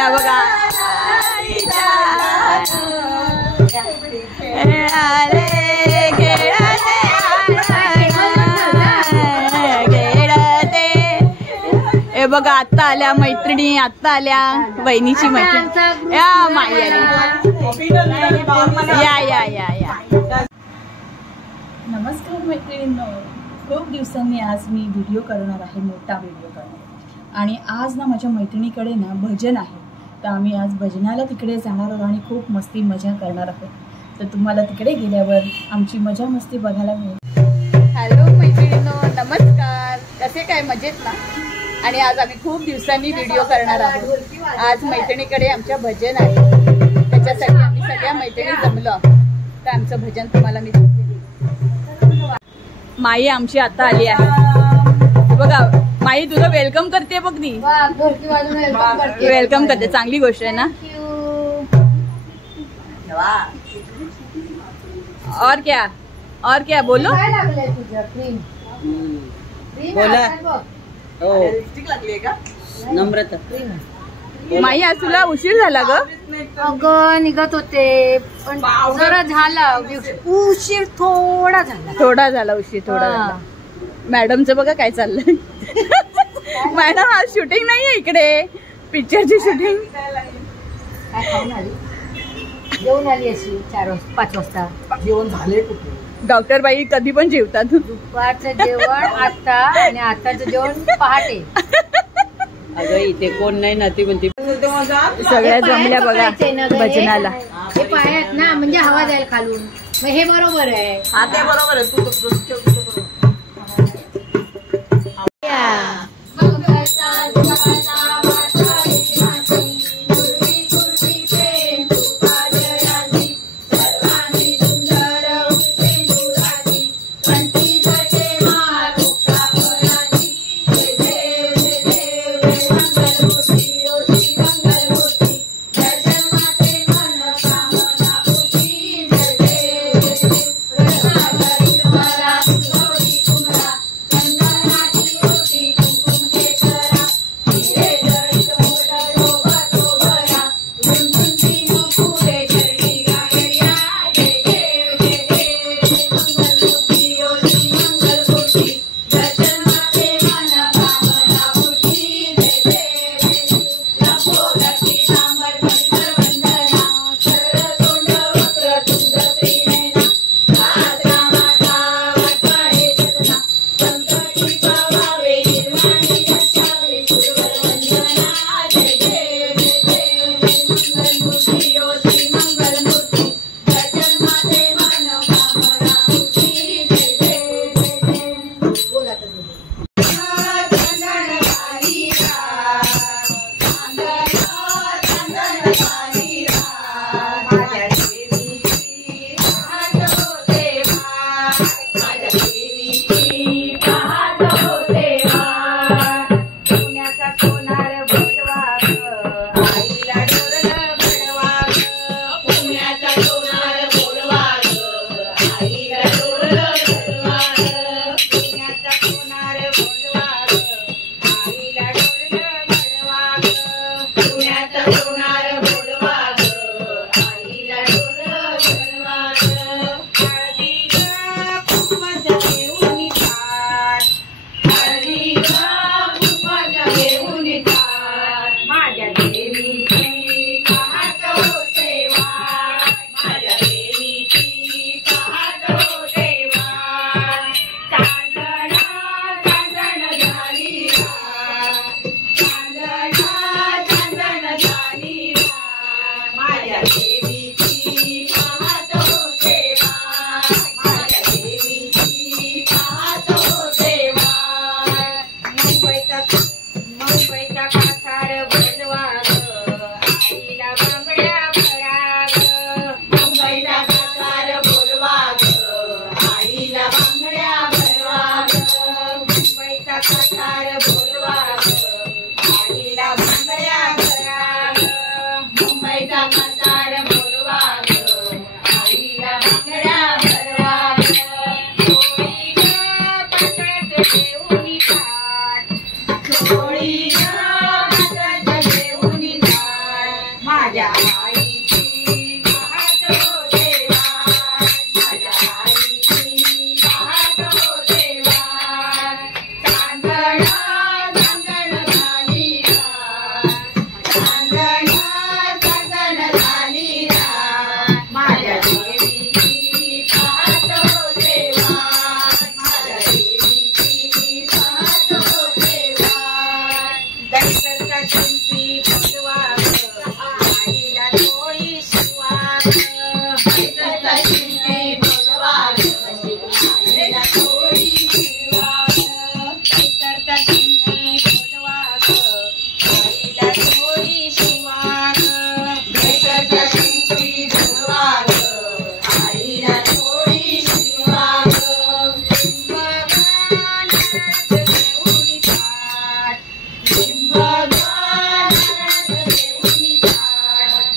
या बघा हे बघा आत्ता आल्या मैत्रिणी, आत्ता आल्या बहिणीची मैत्रीण या माई आली। या या या या नमस्कार मैत्रिणींनो, खूप दिवसांनी आज मी व्हिडिओ करणार आहे, मोठा व्हिडिओ करणार। आणि आज ना माझ्या मैत्रिणीकडे ना भजन आहे, तर आम्ही आज भजनाला तिकडे जाणार आहोत आणि खूप मस्ती मजा करणार आहोत। तर तुम्हाला तिकडे गेल्यावर आमची मजा मस्ती बघायला मिळेल। हॅलो मैत्रिणींनो, नमस्कार, कसे काय मजेत ना? आणि आज आम्ही खूप दिवसांनी व्हिडिओ करणार आहोत। आज मैत्रिणीकडे आमच्या भजन आहे, त्याच्यासाठी आम्ही सगळ्या मैत्रिणी जमलो आहोत। तर आमचं भजन तुम्हाला मी माई आमची आता आली आहे बघा। माई तुझं वेलकम करते बघ ती, वेलकम करते, चांगली गोष्ट आहे ना। और क्या बोलो बोला। लागली का नम्रता? माई आज तुला उशीर झाला ग? अगं निघत होते पण जरा झाला उशीर, थोडा झाला उशीर, थोडा झाला। मॅडमचं बघा काय चाललंय। मॅडम आज शूटिंग नाहीये इकडे, पिक्चरची शूटिंग। काय खाऊन आली? जेवण आली अशी 4-5 वाजता। जेवण झाले कुठे? डॉक्टर बाई कधी पण जेवतात। दुपारचं जेवण आता आणि आताचं जेवण पहाटे। अगं इथे कोण नाही ना ती म्हणते सगळ्या जमल्या बघा भजनाला। हे पायात ना म्हणजे हवा जाईल खालून, मग हे बरोबर आहे। आता बरोबर आहे तू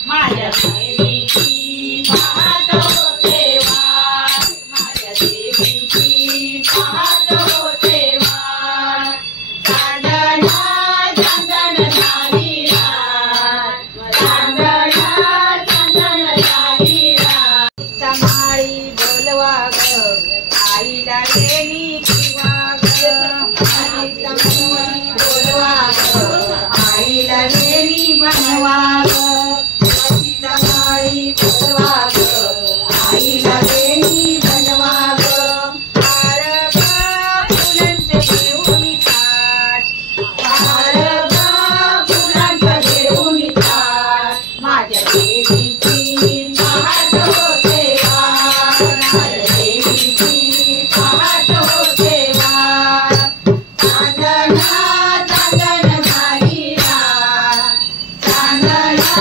माझ्या देवीची पाहत होते वाट, माझ्या देवीची पाहत होते वाट. चांदणा चांदण झाली रात, चांदणा चांदण झाली रात. माळी बोलवा ग आईला गेली किंवा ग, बोलवा ग आईला गेली बनवा ग, माळी बोलवा ग आईला गेली बनवा ग. हार ग फुलांचे घेऊन ताट, हार ग फुलांचं घेऊन ताट, माझ्या देवीची पाहत होते वाट, माझ्या देवीची पाहत होते वाट. चांदणा चांदण झाली रात, चांदणा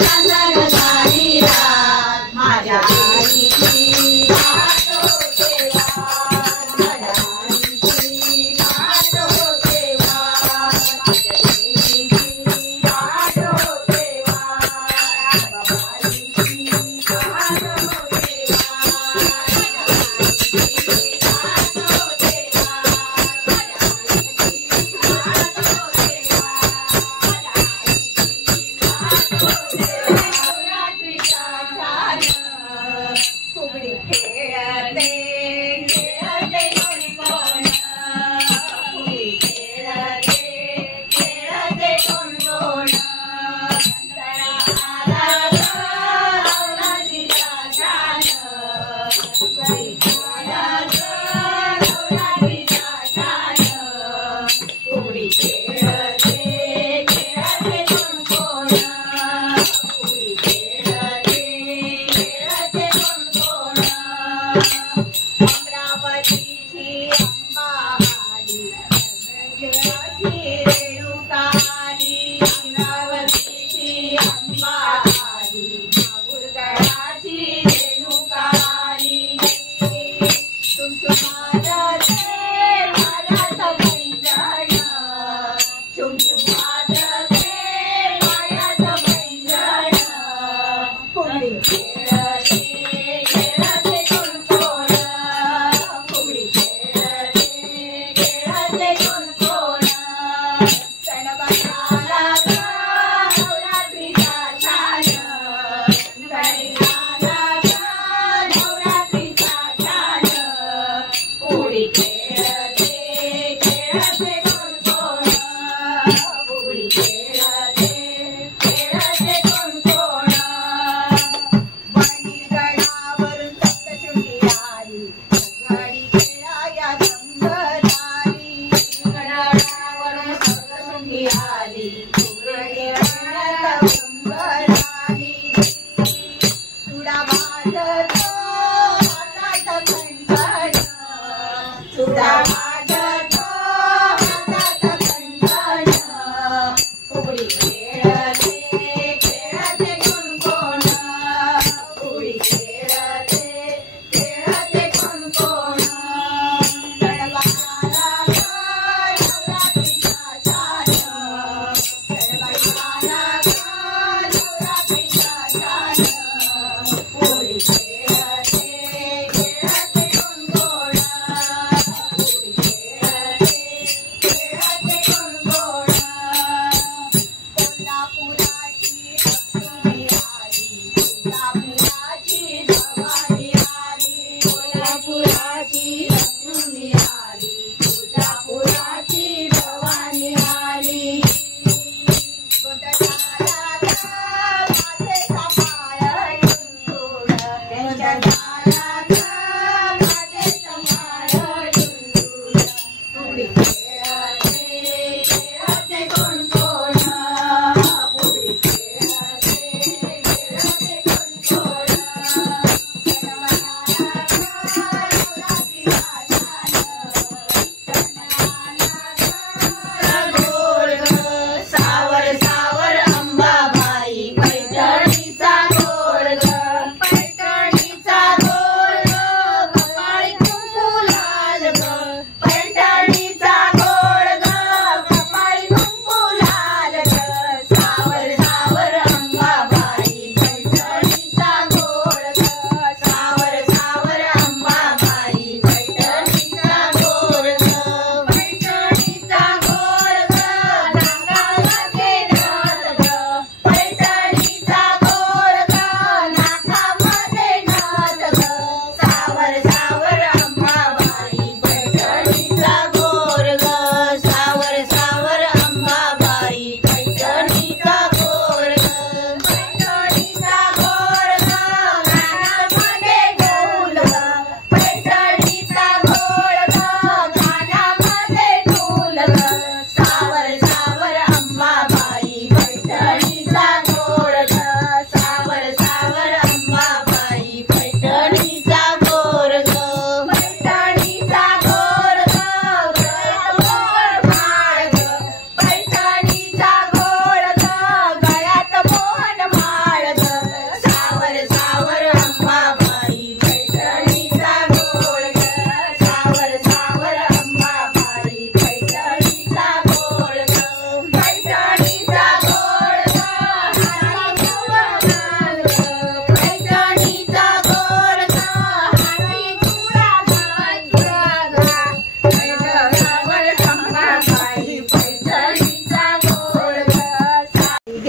चांदण झाली रात. माझ्या आईची पाहत होते वाट, माझ्या आईची पाहत होते वाट, माझ्या देवीची पाहत होते वाट, बाबाईची पाहत होते फुगडी खेळते खेळते कोणी कोण, फुगडी खेळते खेळते कोण कोण. सणाला नवरात्रीचा छान, फुगडी खेळाला नवरात्रीचा छान. फुगडी खेळते खेळते कोण कोण, फुगडी खेळते खेळते कोण कोण. अमरावतीची अंबा आली, जगाची रेणुका आली. अमरावतीची अंबा आली, माहूरगडाची रेणुका आली. तुमचं माझं ते माझ्याचं पैंजण, तुमचं माझं ते माझ्याचं पैंजण. फुगडी खेळते खेळते कोण कोण, फुगडी खेळते खेळते कोण कोण. सण बघायला ग नवरात्रीचा छान, सणाला ग नवरात्रीचा छान. फुगडी खेळते खेळते कोण कोण, फुगडी खेळते खेळते कोण कोण. गडावरून सप्तशृंगी आली, गाडी खेळाया संग झाली. गडावरून सप्तशृंगी आली, गाडी खेळाया संग झाली. तुडा बांधतो हातात खंजर, तुडा बांधतो हातात खंजर. फुगडी खेळते खेळते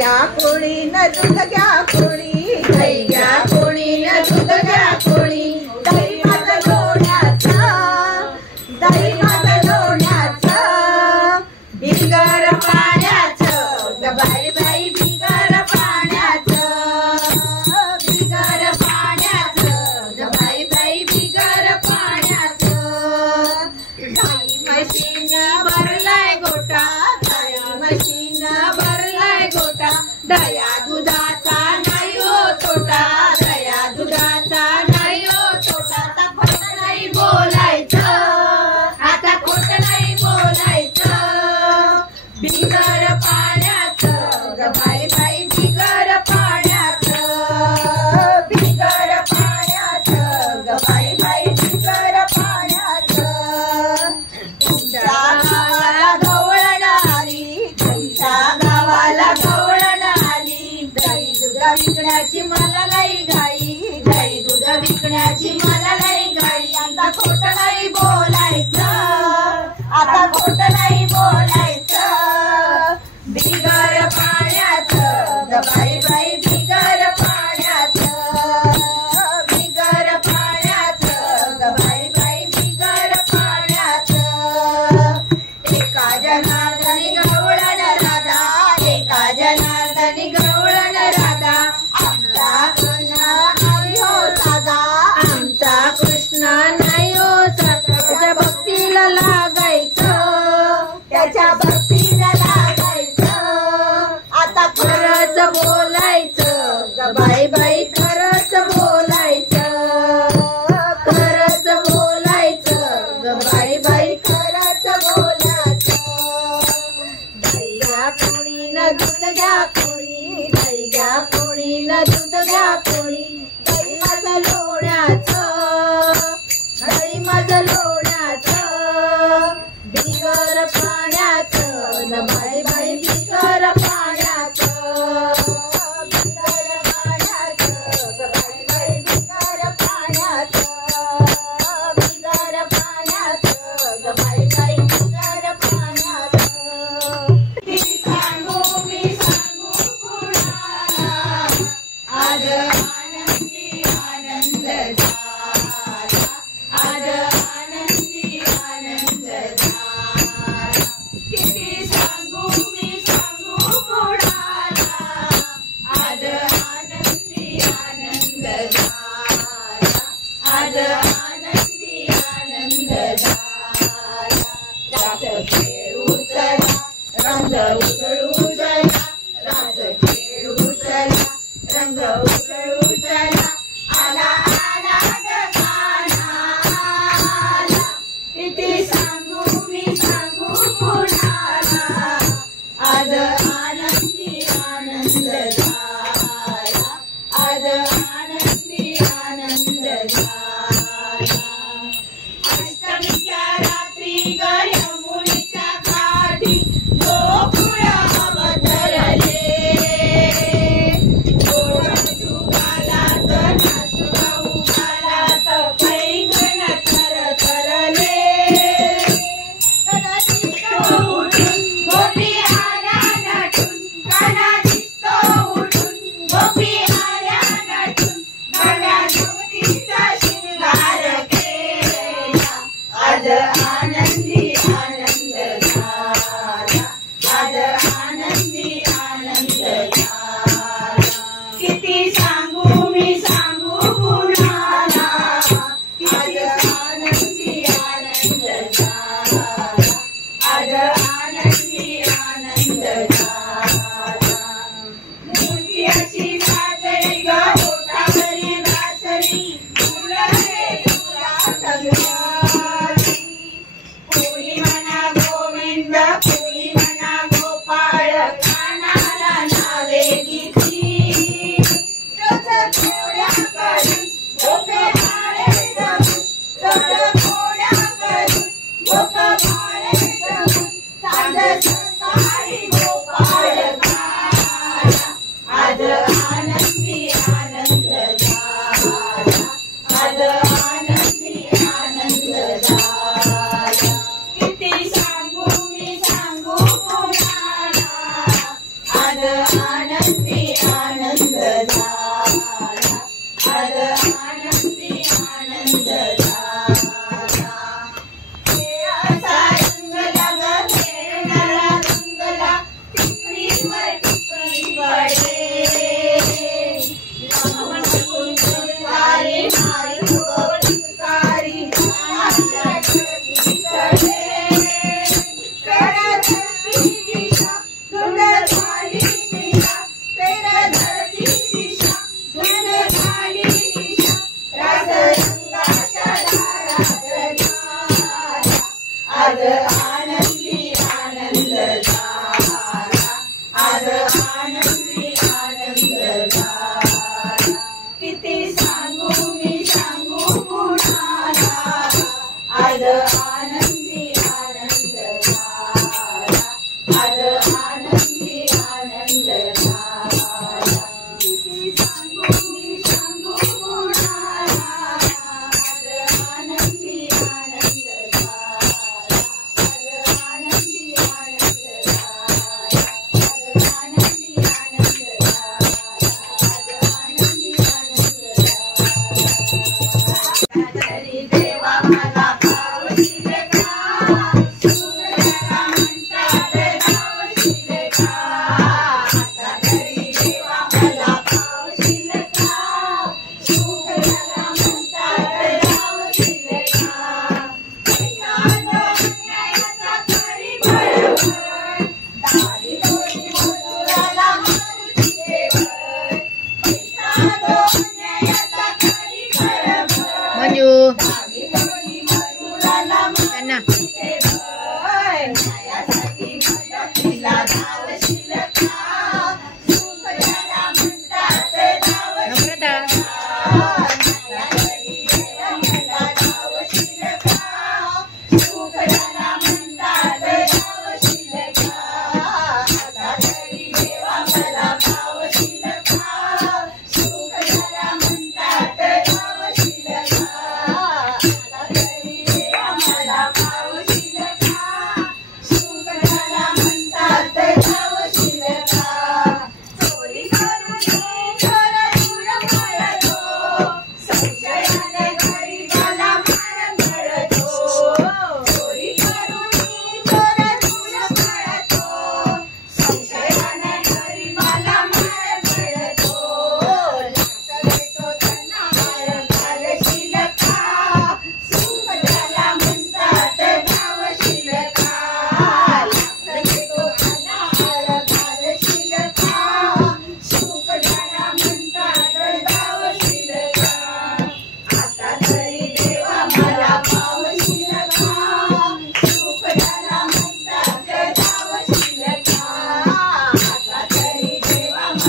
घ्या कोणी न दूध घ्या कोणी, दही घ्या कोणी न दूध घ्या कोणी, दही माझं लोण्याचं, दही माझं लोण्याचं, बिगर पाण्याचं ग बाई बाई बिगर पाण्याचं, बिगर पाण्याचं ग बाई बाई बिगर पाण्याचं. गाई म्हशींना भरलाय गोठा, गाई म्हशींना भरलाय गोठा, दया दुधाचा नाही हो तोटा, दया दुधाचा नाही हो तोटा. आता खोट नाही बोलायचं, आता खोट नाही बोलायचं, बिगर पाण्याचं ग बाई बाई बिगर पाण्याचं, बिगर पाण्याचं ग बाई बाई बिगर पाण्याचं. तुमच्या गावाला गवळण आली, तुमच्या गावाला गवळण आली, दही दूध विकण्याची मला लई घाई, दही दूध विकण्याची मला लई घाई. आता खोट नाही बोलायचं, आता खोट नाही बोलायचं, बिगर पाण्याचं ग बाई बाई बिगर पाण्याचं, बिगर पाण्याचं ग बाई बाई बिगर पाण्याचं. एका जनार्दनी गवळण राधा, एका जनार्दनी गवळण राधा, आमचा कृष्ण नाही हो साधा, आमचा कृष्ण नाही हो साधा. त्याच्या भक्तीला लागायचं, त्याच्या भक्तीला लागायचं, आता खरंच बोलायचं ग बाई बाई खरंच बोलायचं, खरंच बोलायचं ग बाई बाई खरंच बोलायचं. दही घ्या कोणी न दूध घ्या कोणी, दही घ्या कोणी न दूध घ्या कोणी, दही माझं लोण्याचं, दही माझं लोण्याचं, बिगर पाण्याचं न बाई बाई बिगर पाण्याचं, बिगर पाण्याचं ग बाई बाई बिगर पाण्याचं, बिगर पाण्याचं ग बाई बाई बिगर पाण्याचं. किती सांगू मी सांगू कुणाला, आज आनंदी आनंद झाला, आज आनंदी आनंद झाला. किती सांगू मी सांगू कुणाला, आज आनंदी आनंद झाला, आज आनंदी आनंद झाला. रास खेळू चला, रंग उधळू चला, रास खेळू चला, रंग उधळू चला, आला आला ग गाणा आला. किती सांगू मी सांगू कुणाला, आज आनंदी आनंद झाला, आज आनंदी आनंद झाला. अष्टमीच्या रात्री ग यमुनेच्या काठी गोकुळ अवतरले, गोड जुगालात नाचवा उगालात पैंगण थरथरले. काना दिसतो उठून गोपी आला नटून, काना दिसतो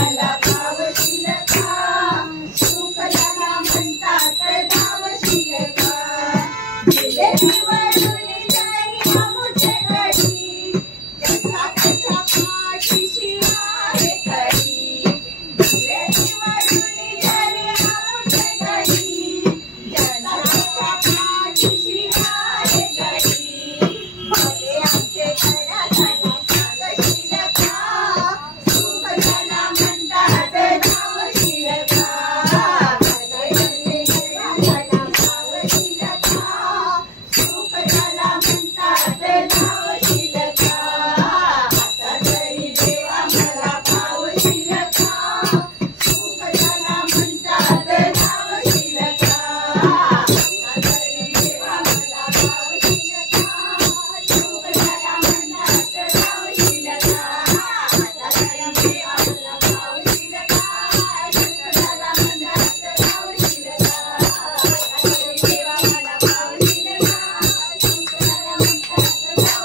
मला पावशील का शुक्राला म्हणतात धावशील का गेले निवडून जाई आमुचे घडी जगाच्या पाठीशी आहे खरी गेले निवडून जाई आमुचे घडी जगाच्या पाठीशी आहे खरी भले आमचे घरासाठी सांगशील का शुक्राला म्हणतात धावशील का भले घरासाठी सांगशील का शुक्राला म्हणतात धावशील का आता तरी देवा मला पावशील का शुक्राला म्हणतात धावशील का आता तरी देवा मला पावशील का शुक्राला म्हणतात धावशील का आता तरी देवा मला पावशील का शुक्राला म्हणतात धावशील का आता तरी देवा मला पावशील का शुक्राला म्हणतात धावशील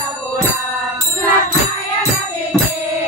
तुला खायला देते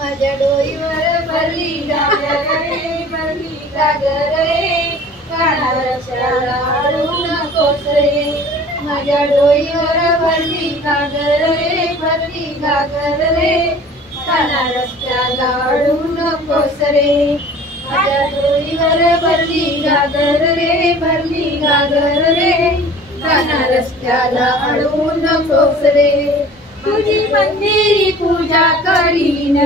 माझ्या डोईवर भरली गागर रे, भरली गागर रे, कानावरच्या लाडू नकोस रे. माझ्या डोईवर भरली गागर रे, भरली गागर रे, कानावरच्या लाडू नकोस रे. माझ्या डोईवर भरली गागर रे, भरली गागर रे, कानावरच्या लाडू नकोस रे. तुझी मंदिरी पूजा करीन,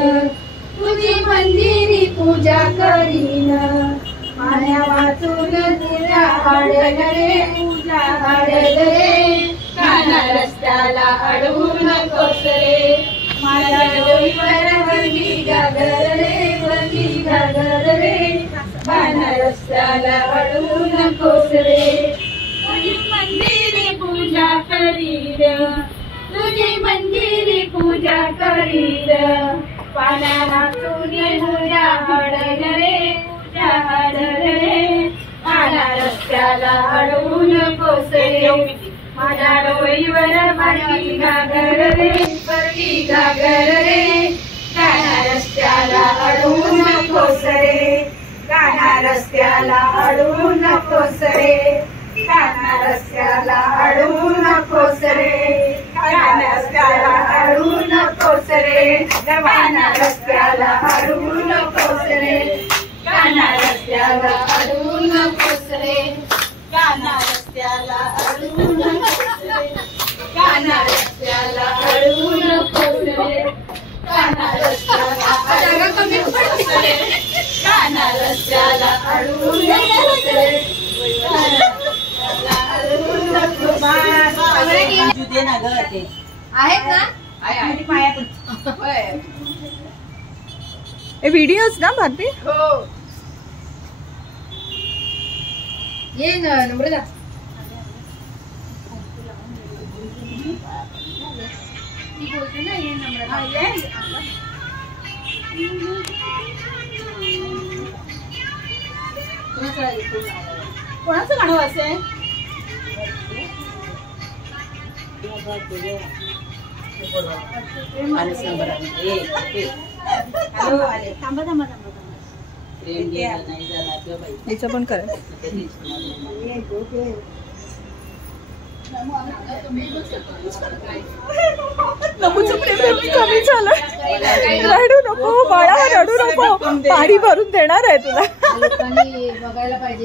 तुझी मंदिरी पूजा करीन, माया वाचून तुझ्या हाडल रे, तुझ्या हाडल रे, काना रस्त्याला अडवू नकोस रे. माझ्या डोईवर भरली गागर रे, भरली गागर रे, काना रस्त्याला अडवू नकोस रे. तुझी मंदिरी पूजा करीन, तुझी मंदिरी पूजा करीन, पाण्याला तुझे तुझ्या हाडल रे, तुझ्या हाडल रे, मला रस्त्याला अडवू नकोस रे. माझ्या डोईवर भरली गागर रे, भरली गागर रे, काना रस्त्याला अडवू नकोस रे, काना रस्त्याला अडवू नकोस रे, काना रस्त्याला अडवू नकोस रे, काना रस्त्याला अडवू नकोस रे, काना रस्त्याला अडवू नकोस रे, काना रस्त्याला अडवू नकोस रे, काना रस्त्याला अडवू नकोस रे, काना रस्त्याला अडवू नकोस रे, काना रस्त्याला अडवू नकोस रे, काना रस्त्याला अडवू नकोस रे. दे ना ग ते आहेत ना? आहे हे व्हिडिओज ना भारती. ये ना नम्रता. ती बोलते ना ये नम्रता. कोणाचं गाणं वाजतंय? हिचं पण करा. नमुचं प्रेम कमी झालं. रडू नको बाळा, रडू नको. पाणी भरून देणार आहे तुला. लोकांनी बघायला पाहिजे.